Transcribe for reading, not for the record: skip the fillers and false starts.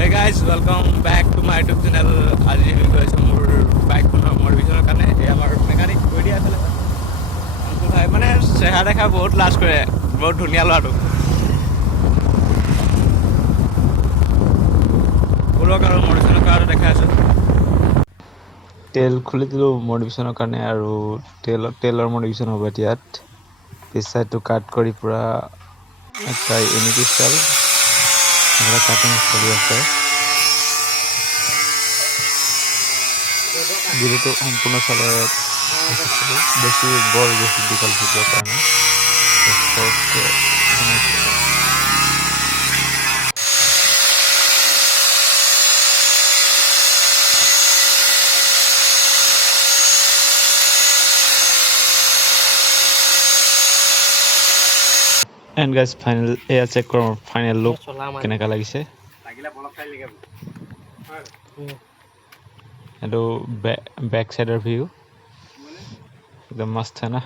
Hey guys, welcome back to my YouTube channel. আজি আমি গৈছো মোৰ বাইকখনৰ মডিফিকেশ্যনৰ কাৰণে এই আমাৰ মেকানিক কৈ দিয়া আছিলে অংকুল ভাই মানে চেহেৰা দেখা বহুত লাজ কৰে বহুত ধুনীয়া ল'ৰাটো ওলক আৰু মডিফিকেশ্যনৰ কাৰণে দেখাই আছো তেল খুলি দিলো মডিফিকেশ্যনৰ কাৰণে আৰু তেলৰ মডিফিকেশ্যন হ'ব ইয়াত পিছ চাইডটো কাট কৰি পুৰা এটা ইউনিটি ষ্টাইল আমৰা কাটিং চলি আছে ভিডিওটো সম্পূৰ্ণ চালে বেছি বৰ বেছি দীঘল ভিডিঅ' কাৰণে এণ্ড গাইজ ফাইনেল এয়া চেক কৰোঁ ফাইনেল লুক কেনেকুৱা লাগিছে এইটো বেক চাইডৰ ভিউ একদম মস্ত হয় না